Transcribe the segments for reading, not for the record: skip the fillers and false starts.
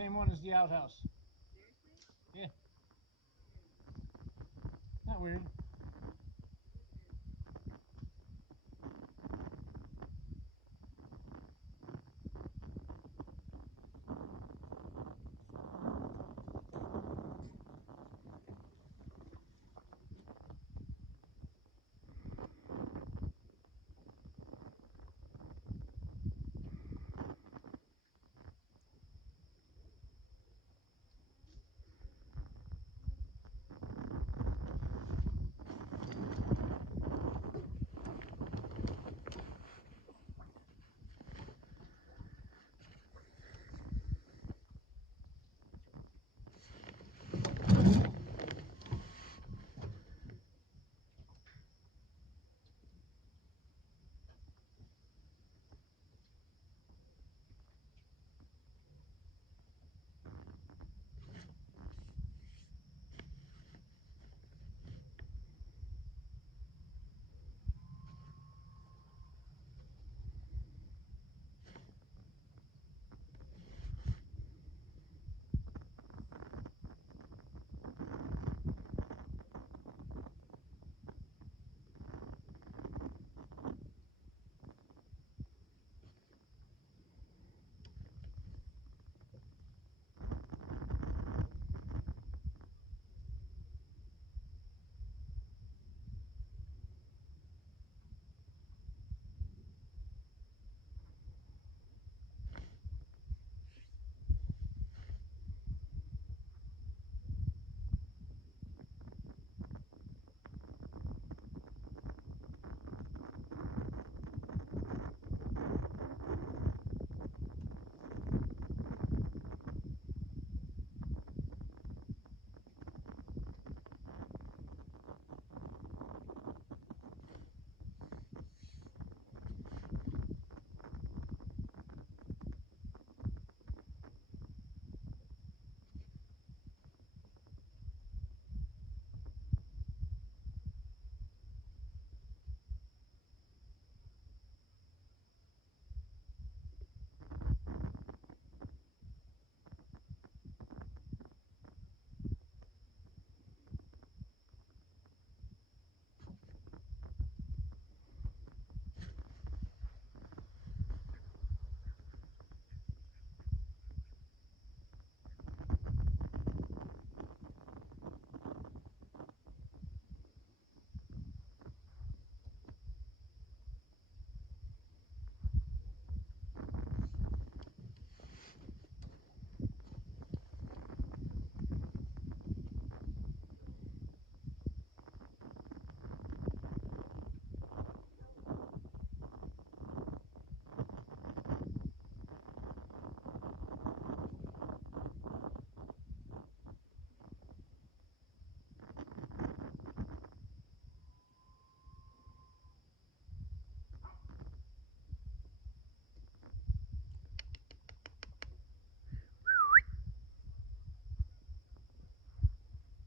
same one as the outhouse. Yeah. Not weird.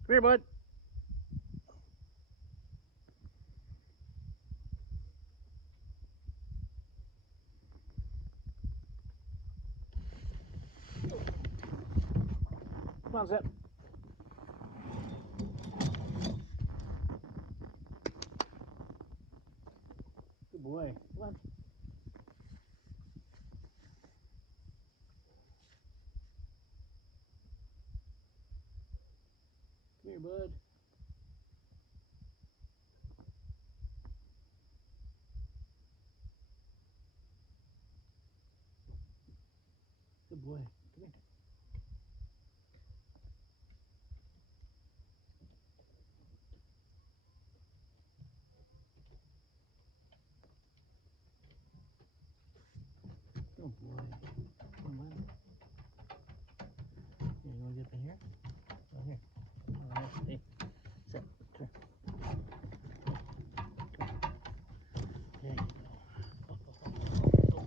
Come here, bud. Come on, Zep. Good boy. Come on. Come here, bud. Good boy. Come here. Good boy. Come on. Here, you want to get up in here? Right here. Hey, Zep. Turn. There you go. Oh, oh, oh,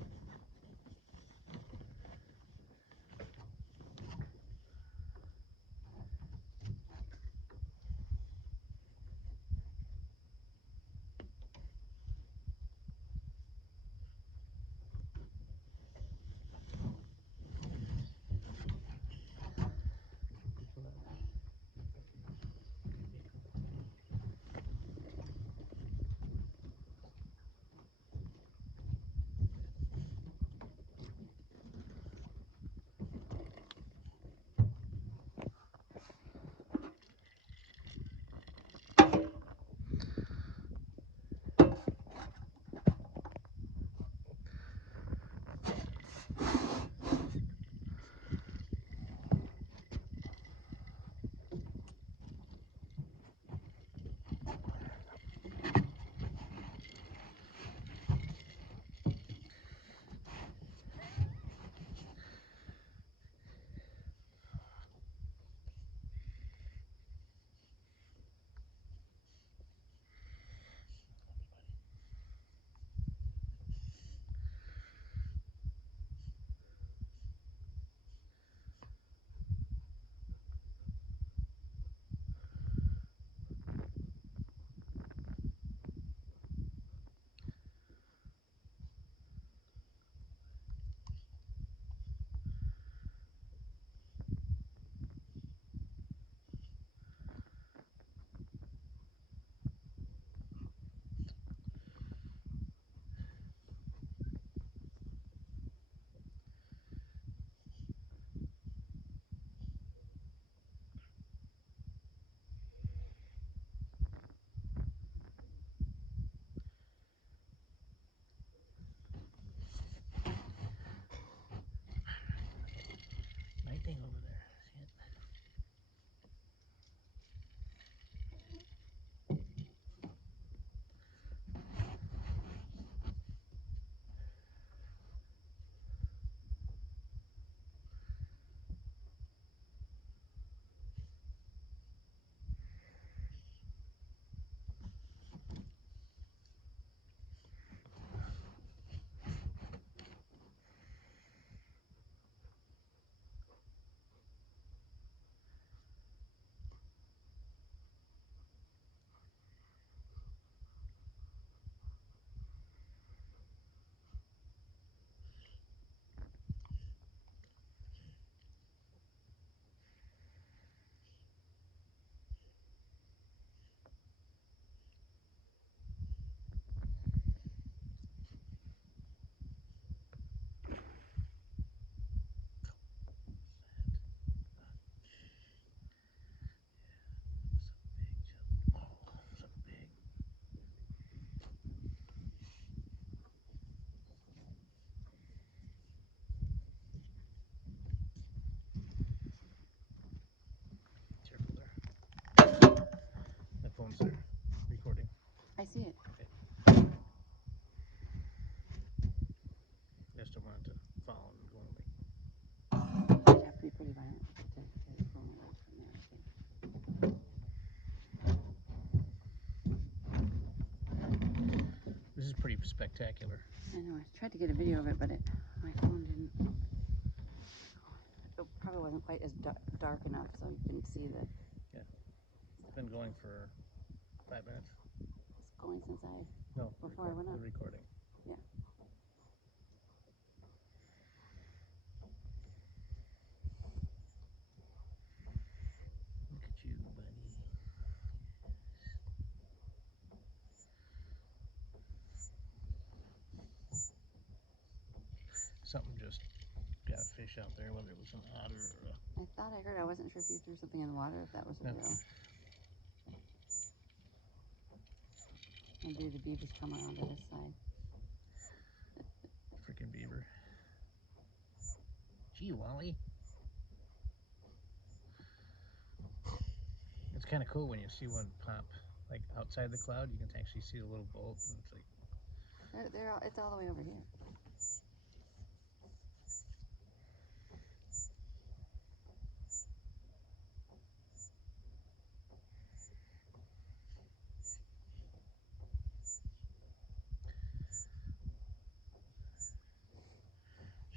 oh. to fall and go like. It'd have to be pretty violent to throw my weight from there, I think. This is pretty spectacular. I know, I tried to get a video of it, but my phone didn't. It probably wasn't quite as dark enough, so you couldn't see the. Yeah. It's been going for 5 minutes. It's going since before I went up. The recording. Yeah. Look at you, buddy. Something just got a fish out there, whether it was an otter or a... I thought I heard. I wasn't sure if you threw something in the water, if that was a real. Maybe the beavers come around to this side. Freaking beaver. Gee, Wally. It's kind of cool when you see one pop like outside the cloud. You can actually see the little bolt, and it's like it's all the way over here.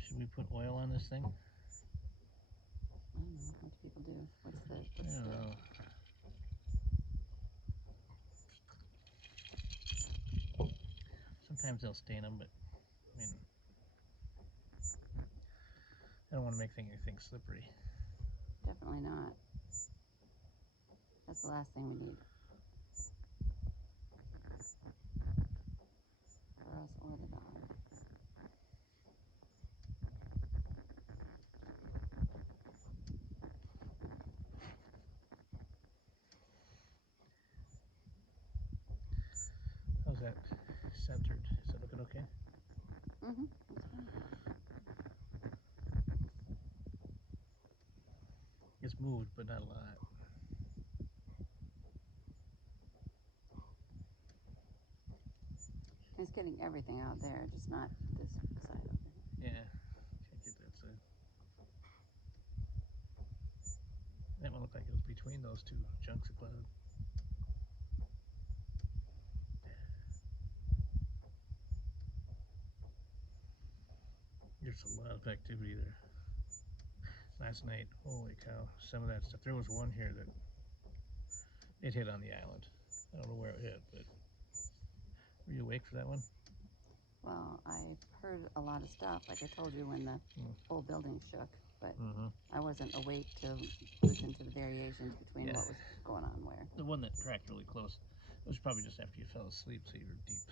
Should we put oil on this thing? I don't know. What do people do? What's the? I don't know. Sometimes they'll stain them, but I mean, I don't want to make anything slippery. Definitely not. That's the last thing we need. For us or the dog. How's that centered? Is that looking okay? Mm-hmm. That's fine. It's moved, but not a lot. It's getting everything out there, just not this side over here. Yeah, can't get that side. That one looked like it was between those two chunks of cloud. There's a lot of activity there. Last night, holy cow, some of that stuff. There was one here that it hit on the island. I don't know where it hit, but were you awake for that one? Well, I heard a lot of stuff, like I told you, when the whole building shook, but I wasn't awake to listen to the variations between what was going on where. The one that cracked really close, it was probably just after you fell asleep, so you were deep.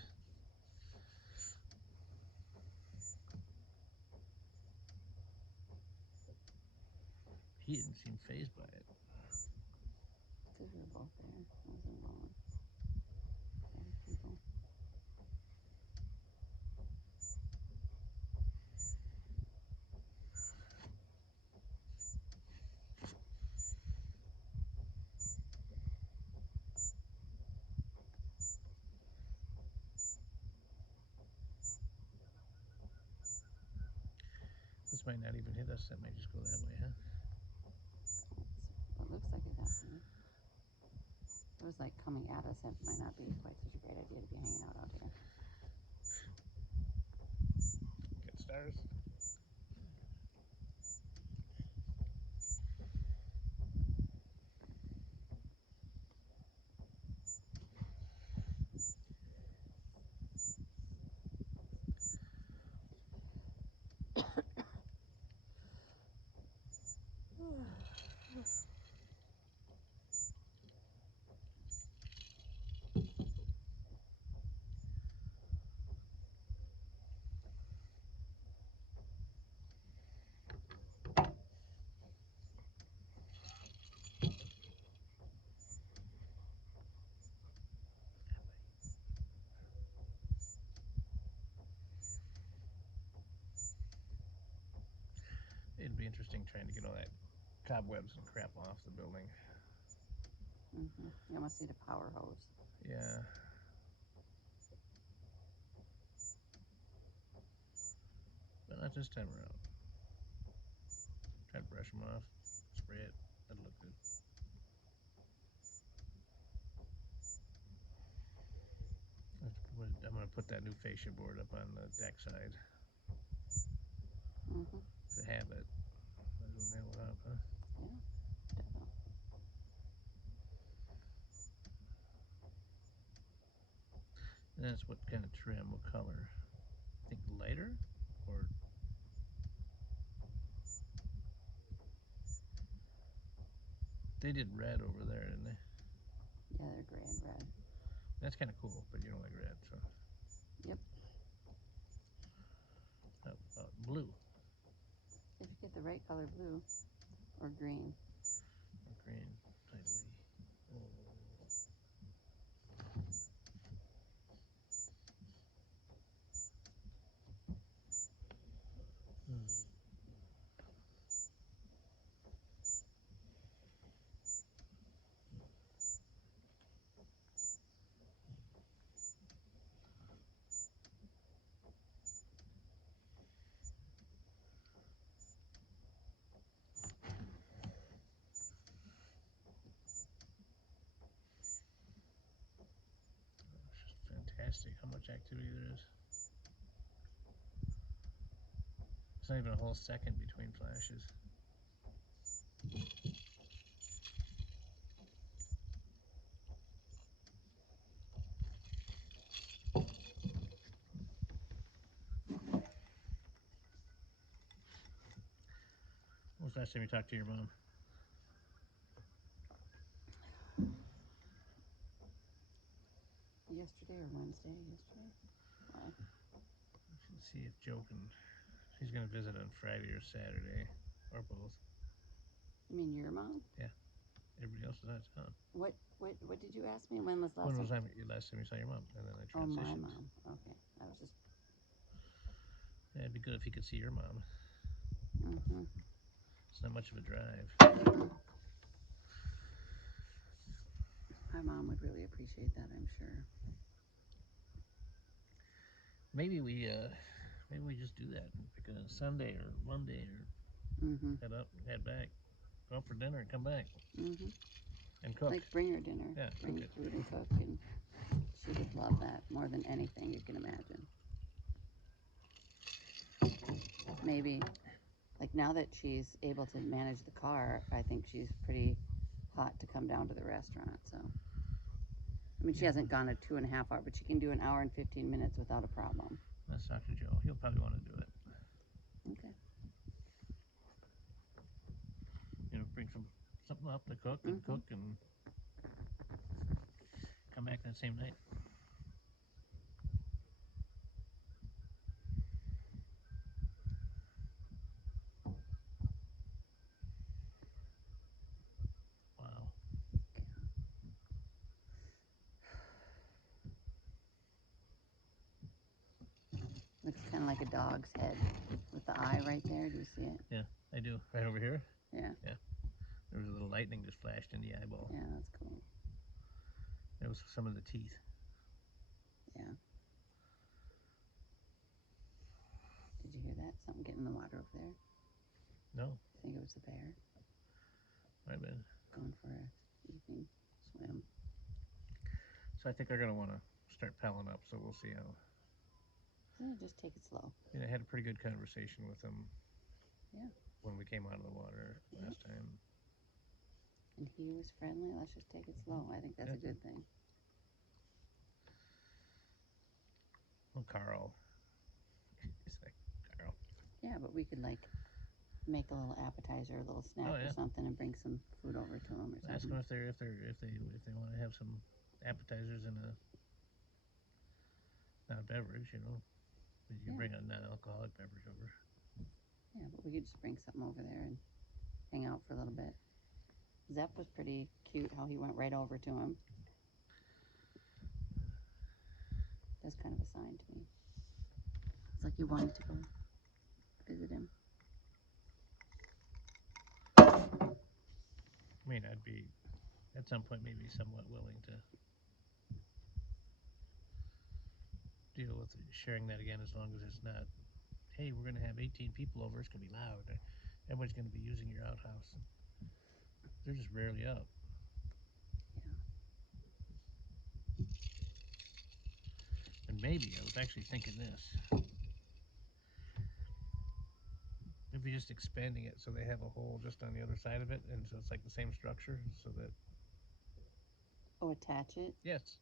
He didn't seem fazed by it. Because we were both there. I wasn't alone. Other people. This might not even hit us. That might just go that way, huh? It looks like it happened. It was like coming at us. It might not be quite such a great idea to be hanging out here. Get stars. It'd be interesting trying to get all that cobwebs and crap off the building. You almost need a power hose. Yeah. but not this time around. Try to brush them off, spray it. That'll look good. I'm going to put that new fascia board up on the deck side. To have it. Might as well nail it up, huh? Yeah, definitely. And that's what kind of trim, what color? I think lighter or they did red over there, didn't they? Yeah, they're gray and red. That's kind of cool, but you don't like red, so. Yep. How about blue? If you get the right color blue or green. Or green, tightly. Oh. Fantastic how much activity there is. It's not even a whole second between flashes. When was the last time you talked to your mom? Yesterday or Wednesday? Yesterday. Wow. Let's see if Joe can. She's going to visit on Friday or Saturday, or both. You mean your mom? Yeah. Everybody else is out of town. What did you ask me? When was last When was time? the last time you saw your mom? And then I Oh, my transitioned. mom. Okay. I was just. Yeah, it'd be good if you could see your mom. It's not much of a drive. My mom would really appreciate that, I'm sure. Maybe we just do that. Like a Sunday or Monday or head up, head back, go out for dinner and come back and cook. Like bring her dinner. Yeah, bring cook it. food and cook, and she would love that more than anything you can imagine. Maybe, like now that she's able to manage the car, I think she's pretty hot to come down to the restaurant. So, I mean, she hasn't gone a 2.5 hour, but she can do an hour and 15 minutes without a problem. Let's talk to Joe. He'll probably want to do it. Okay. You know, bring something up to cook and cook and come back that same night. Wow. Looks kind of like a dog's head with the eye right there. Do you see it? Yeah, I do. Right over here? Yeah. Yeah. There was a little lightning just flashed in the eyeball. Yeah, that's cool. It was some of the teeth. Yeah. Did you hear that? Something getting in the water over there? No. I think it was the bear. My bad. Going for a evening swim. So I think they're going to want to start piling up, so we'll see how. Just take it slow. I had a pretty good conversation with them. Yeah. When we came out of the water last time. And he was friendly. Let's just take it slow. I think that's a good thing. Well, Carl. He's like, Carl. Yeah, but we could like make a little appetizer, a little snack or something, and bring some food over to them or something. Ask them if they want to have some appetizers and not a beverage, you know. You can bring a non-alcoholic beverage over. Yeah, but we could just bring something over there and hang out for a little bit. Zepp was pretty cute how he went right over to him. That's kind of a sign to me. It's like you wanted to go visit him. I mean, I'd be, at some point, maybe somewhat willing to deal with sharing that again as long as it's not hey, we're going to have 18 people over. It's going to be loud. Everybody's going to be using your outhouse. And they're just rarely up. And maybe I was actually thinking this. Maybe just expanding it so they have a hole just on the other side of it, and so it's like the same structure, so that. Oh, attach it? Yes.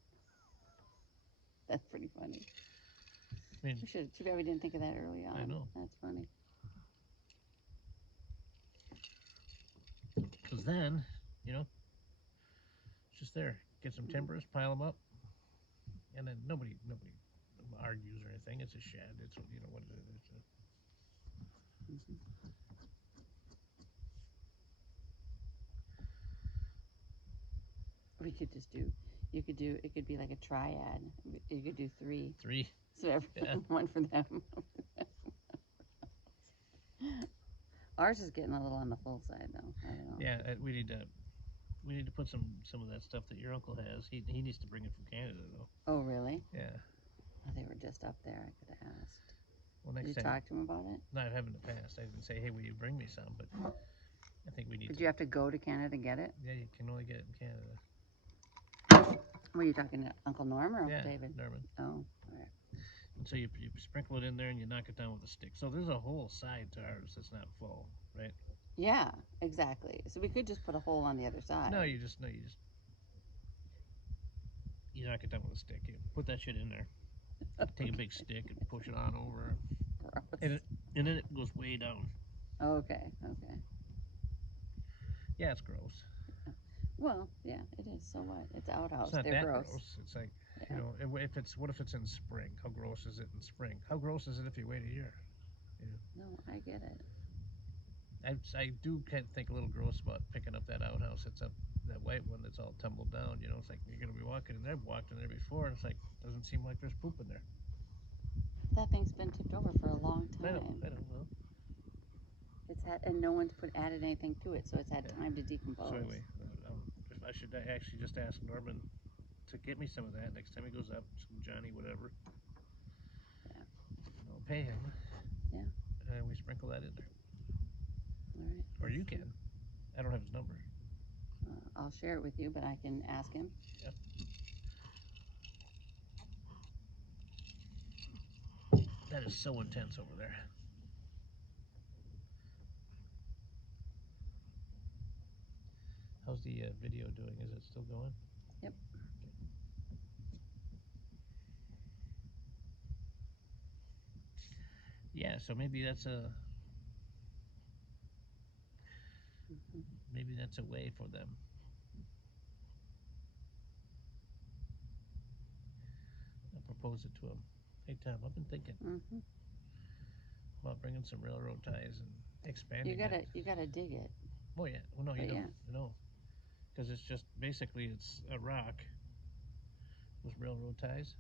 That's pretty funny. I mean, We should. Too bad we didn't think of that early on. I know. That's funny. Because then, you know, it's just there. Get some timbers, pile them up, and then nobody argues or anything. It's a shed. It's, you know, what is it? It's a. We could just do. You could do. It could be like a triad. You could do 3. 3. So one for them. Ours is getting a little on the full side, though. I don't know. Yeah, we need to put some of that stuff that your uncle has. He needs to bring it from Canada, though. Oh, really? Yeah. Oh, they were just up there. I could have asked. Well, Did you talk to him about it? No, I haven't in the past. I didn't say, hey, will you bring me some? But I think we need. Did you have to go to Canada to get it? Yeah, you can only get it in Canada. Were you talking to Uncle Norm or David? Norman. Oh, all right. And so you sprinkle it in there and you knock it down with a stick. So there's a whole side to ours that's not full, right? Yeah, exactly. So we could just put a hole on the other side. No, you knock it down with a stick. You put that shit in there. Take a big stick and push it on over. Gross. And then it goes way down. Okay. Yeah, it's gross. Well, yeah, it is. So what? It's outhouse. It's not They're that gross. It's like, you know, what if it's in spring? How gross is it in spring? How gross is it if you wait a year? You know? No, I get it. I do kind of think a little gross about picking up that outhouse that's up, that white one that's all tumbled down. You know, it's like you're going to be walking in there. I've walked in there before, and it's like, doesn't seem like there's poop in there. That thing's been tipped over for a long time. I don't know. It's had, and no one's added anything to it, so it's had time to decompose. So anyway, if I should actually just ask Norman to get me some of that next time he goes up, some Johnny whatever. Yeah. I'll pay him. Yeah. And we sprinkle that in there. All right. Or you can. I don't have his number. I'll share it with you, but I can ask him. Yep. That is so intense over there. How's the video doing? Is it still going? Yep. Yeah, so maybe that's a way for them. I'll propose it to him. Hey Tom, I've been thinking about bringing some railroad ties and expanding. You gotta dig it. Oh yeah. Well, no, you don't. No, because it's just basically it's a rock with railroad ties.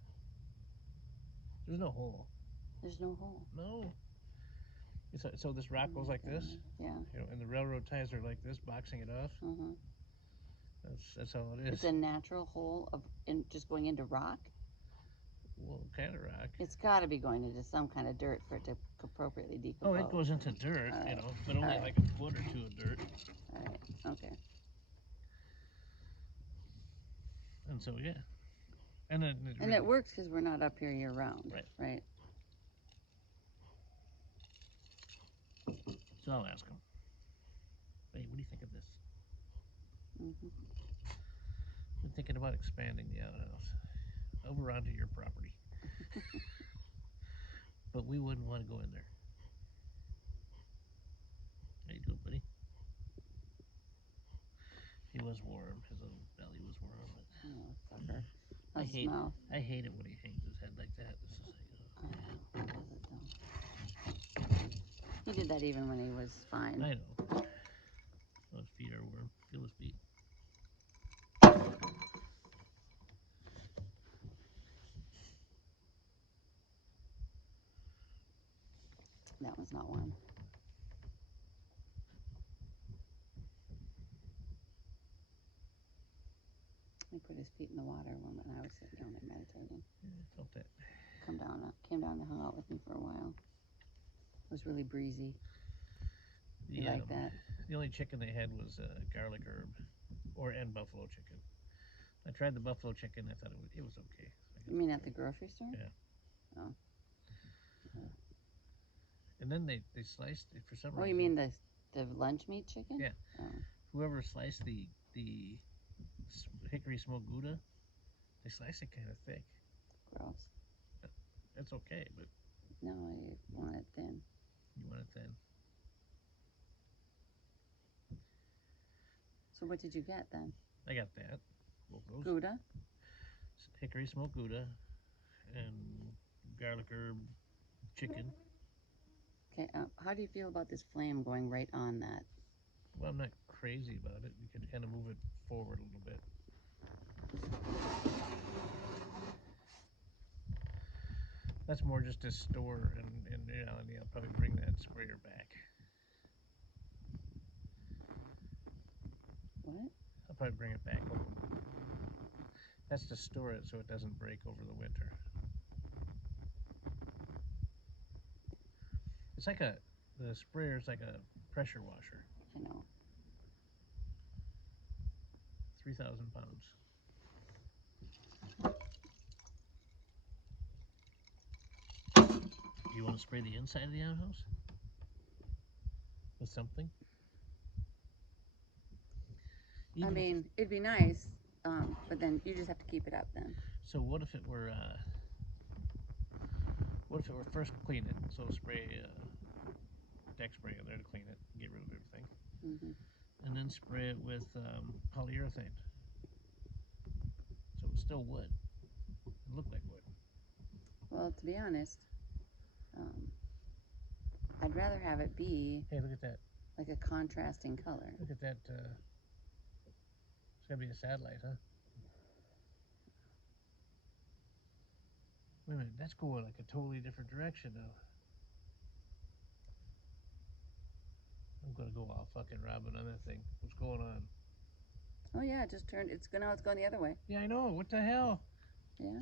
There's no hole. There's no hole. No. So this rock goes like this. Yeah. You know, and the railroad ties are like this, boxing it off. That's how it is. It's a natural hole just going into rock. Well, kind of rock. It's got to be going into some kind of dirt for it to appropriately decompose. Oh, it goes into dirt, right. You know, but only like a foot or two of dirt. All right. Okay. And so yeah, and then it works because we're not up here year round. Right. So I'll ask him. Hey, what do you think of this? I'm thinking about expanding the outhouse over onto your property. But we wouldn't want to go in there. How you doing, buddy? He was warm. His little belly was warm. But sucker. I hate it when he hangs his head like that. This is like, he did that even when he was fine. I know. Oh, his feet are warm. Feel his feet. That one's not warm. He put his feet in the water when I was sitting down and meditating. Yeah, I felt that. Came down and hung out with me for a while. was really breezy. You Yeah, like that? the only chicken they had was garlic herb, and buffalo chicken. I tried the buffalo chicken. I thought it was okay. You mean at the grocery store? Yeah. Oh. And then they sliced it for some reason. Oh, you mean the lunch meat chicken? Yeah. Oh. Whoever sliced the hickory smoked Gouda, they sliced it kind of thick. Gross. It's okay, but no, you want it thin. You want it thin. So what did you get then? I got that. Both those. Gouda? Hickory smoked Gouda and garlic herb chicken. Okay, how do you feel about this flame going right on that? Well, I'm not crazy about it. You could kind of move it forward a little bit. That's more just to store, and I'll probably bring that sprayer back. What? I'll probably bring it back. That's to store it so it doesn't break over the winter. It's like the sprayer's like a pressure washer. I know. 3,000 pounds. Do you want to spray the inside of the outhouse with something? I mean, it'd be nice, but then you just have to keep it up then. So what if it were first clean it? So spray deck spray in there to clean it, get rid of everything, and then spray it with polyurethane. So it's still wood. It looked like wood. Well, to be honest, I'd rather have it be. Hey, look at that. Like a contrasting color. Look at that. It's gotta be a satellite, huh? Wait a minute, that's going like a totally different direction now. I'm gonna go all fucking Robin on that thing. What's going on? Oh yeah, it just turned. Now it's going the other way. Yeah, I know. What the hell? Yeah.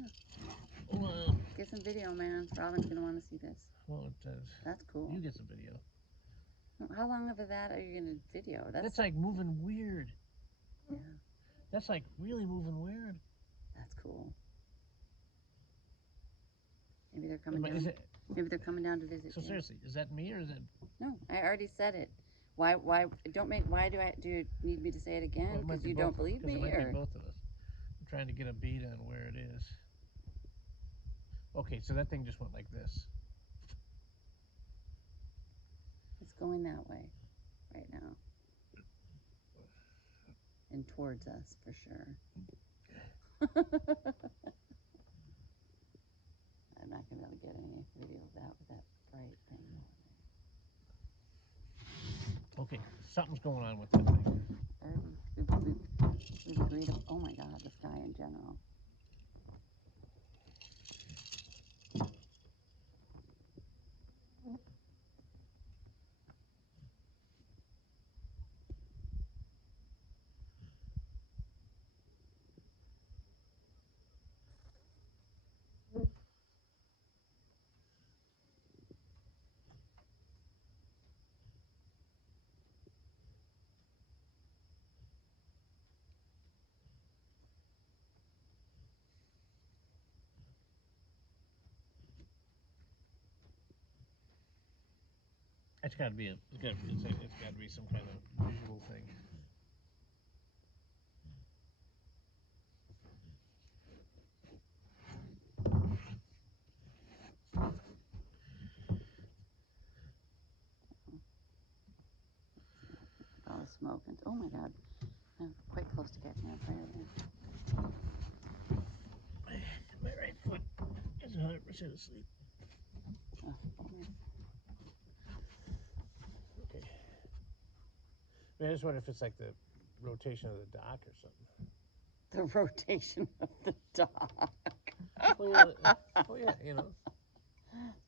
Well, get some video, man. Robin's gonna want to see this. Well, it does. That's cool. You get some video. How long of that are you gonna video? That's like moving weird. Yeah. That's like really moving weird. That's cool. Maybe they're coming down. Maybe they're coming down to visit. So seriously, is that me or is it? No, I already said it. Why don't make? Why do you need me to say it again? Because you don't believe me, or? It might be both of us. I'm trying to get a beat on where it is. Okay, so that thing just went like this. It's going that way right now. And towards us, for sure. I'm not going to be able to get any video of that with that bright thing on there. Okay, something's going on with that thing. We've agreed. Oh my God, the sky in general. It's got to be it's got to be some kind of visual thing. All the smoke and oh my God, I'm quite close to catching on fire there. My right foot is 100% asleep. Oh, okay. I just wonder if it's like the rotation of the dock or something. The rotation of the dock. Oh yeah, you know.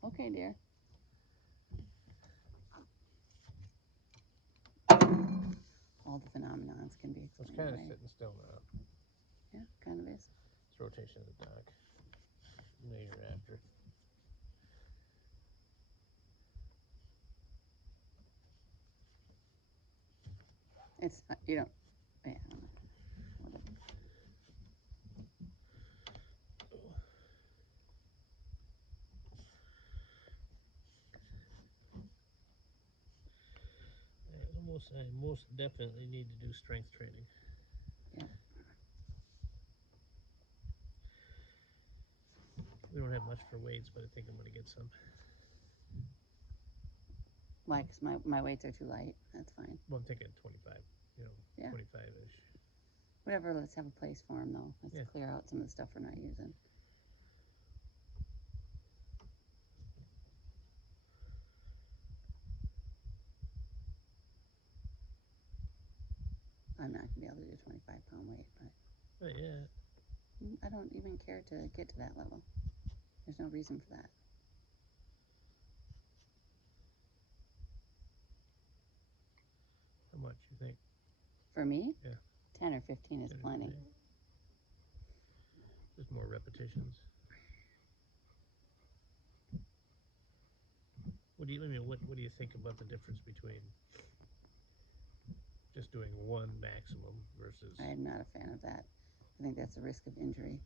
Okay, dear. All the phenomenons can be explained. It's kind of sitting still now. Yeah, kind of is. It's rotation of the dock. Later after. It's not, you don't. Yeah, I don't know. Whatever. I most definitely need to do strength training. Yeah. We don't have much for weights, but I think I'm going to get some. Why? Because my weights are too light. That's fine. Well, I'm thinking 25, Yeah. 25-ish. Whatever. Let's have a place for them, though. Let's Yeah. clear out some of the stuff we're not using. I'm not gonna be able to do a 25-pound weight, but But yeah, I don't even care to get to that level. There's no reason for that. how much you think? For me, Yeah. 10 or 15 is 10 or plenty. 15? Just more repetitions. What do you think about the difference between just doing one maximum versus? I am not a fan of that. I think that's a risk of injury.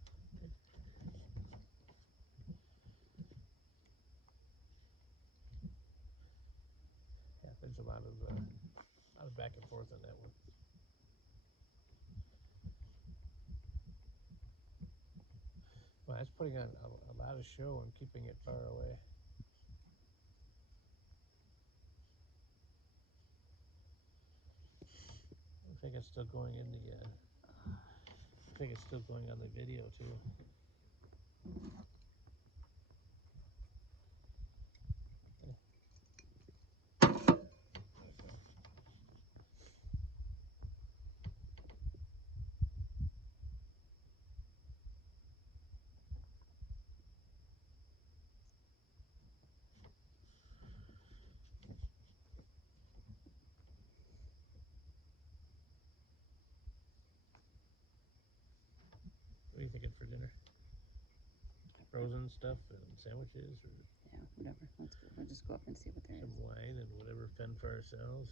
Yeah, there's a lot of back and forth on that one. Well, that's putting on a lot of show and keeping it far away. I think it's still going in the. I think it's still going on the video too. What are you thinking for dinner? Frozen stuff and sandwiches, or Yeah, whatever. Let's go. We'll just go up and see what there some is. wine and whatever, fend for ourselves.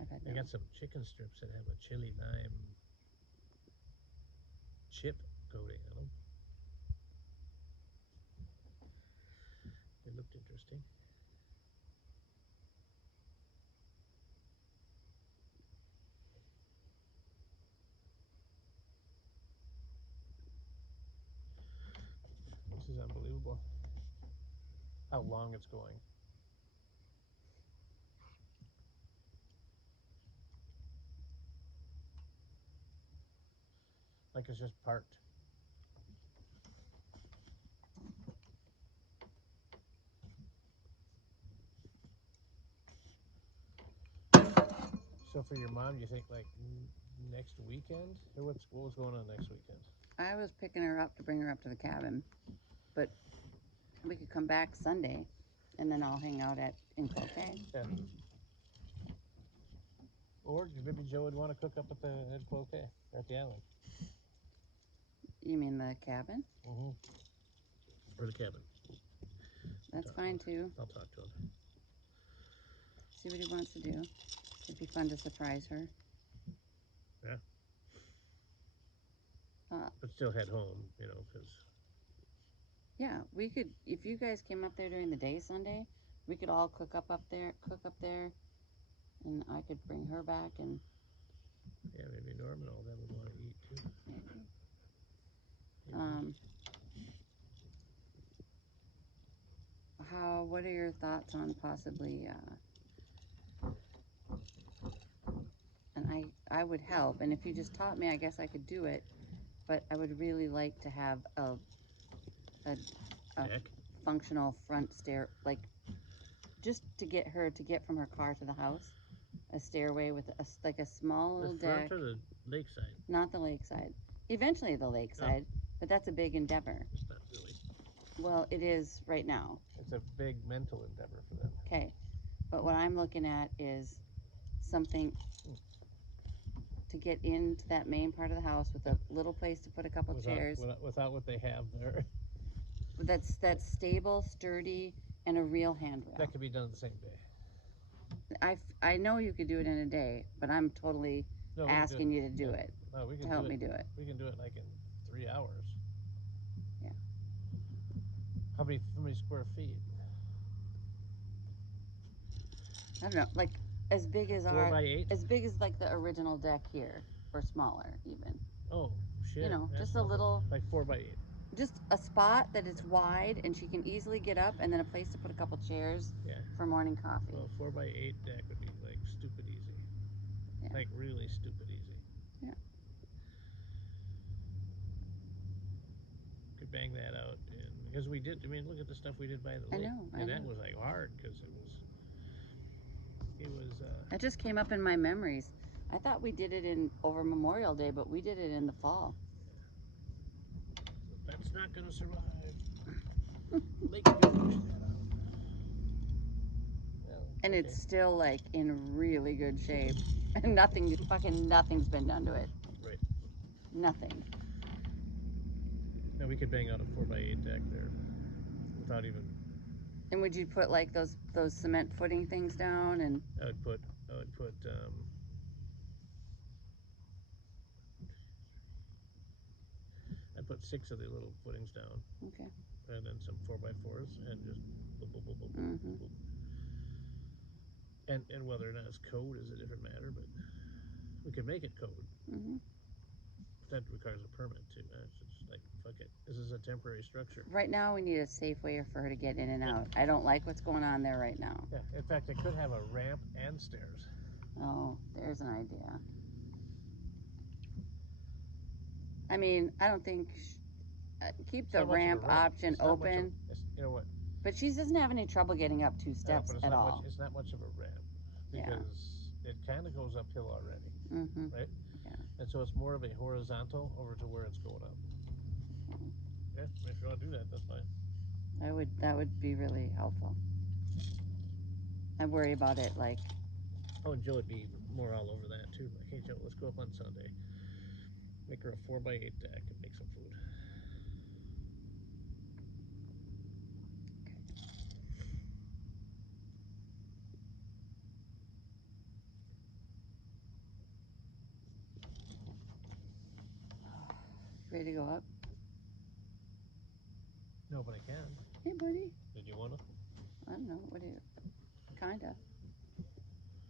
I've had I no. got some chicken strips that have a chili lime chip coating on them. They looked interesting. This is unbelievable. How long it's going. Like it's just parked. So for your mom, you think like next weekend, or what was going on next weekend? I was picking her up to bring her up to the cabin, but we could come back Sunday, and then I'll hang out in Croquet. Yeah. Or maybe Joe would want to cook up at Cloquet or at the island. You mean the cabin? Mm-hmm. Or the cabin. That's fine too. I'll talk to him. See what he wants to do. It'd be fun to surprise her. Yeah. But still head home, because. Yeah, we could. If you guys came up there during the day Sunday, we could all cook up there, and I could bring her back and. Yeah, maybe Norm and all them would want to eat too. Maybe. What are your thoughts on possibly? And I would help, and if you just taught me, I guess I could do it. But I would really like to have a functional front stair, like just to get her to get from her car to the house, a stairway with like a small little deck. The front or the lakeside? Not the lakeside. Eventually the lakeside, but that's a big endeavor. It's not really. Well, it is right now. It's a big mental endeavor for them. Okay, but what I'm looking at is something to get into that main part of the house with a little place to put a couple chairs. Without what they have there. That's stable, sturdy, and a real handrail. That could be done the same day. I know you could do it in a day, but I'm totally No, asking you to do yeah. it. No, we To can help do me it. do it. We can do it like in 3 hours. Yeah. How many square feet? I don't know, like as big as 4x8? as big as like the original deck here, or smaller even. Oh shit! You know, That's just a nothing. little, Like 4x8. just a spot that is wide and she can easily get up, and then a place to put a couple chairs Yeah. for morning coffee. Well, 4x8 deck would be like stupid easy. Yeah. Like really stupid easy. Yeah. Could bang that out, and because we did. I mean, look at the stuff we did by the I lake. know. And that was like hard because it was. That just came up in my memories. I thought we did it in over Memorial Day, but we did it in the fall. That's not gonna survive. Lake could push that out. Well, And okay. it's still like in really good shape. And nothing's been done to it. Right. Nothing. No, we could bang out a 4x8 deck there without even. And would you put like those cement footing things down? And I would put. I'd put 6 of the little footings down. Okay. And then some 4x4s and just boop, boop, boop, boop, Mm-hmm. boop. And whether or not it's code is a different matter, but we could make it code. Mm-hmm. That requires a permit too. It's just like, fuck it. This is a temporary structure. Right now, we need a safe way for her to get in and out. I don't like what's going on there right now. Yeah. In fact, it could have a ramp and stairs. Oh, there's an idea. I mean, I don't think keep the ramp option open. You know what? But she doesn't have any trouble getting up 2 steps at all. It's not much of a ramp because it kind of goes uphill already, right? Yeah. And so it's more of a horizontal over to where it's going up. Yeah, if you want to do that, that's fine. That would be really helpful. I worry about it like. Oh, and Joe would be more all over that too. Like, hey Joe, let's go up on Sunday. Make her a 4x8 deck and make some food. Ready to go up? No, but I can. Hey, buddy. Did you want to? I don't know. What do you? Kinda.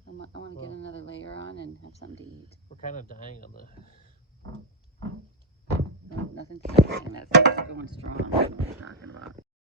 I want to get another layer on and have something to eat. We're kind of dying on the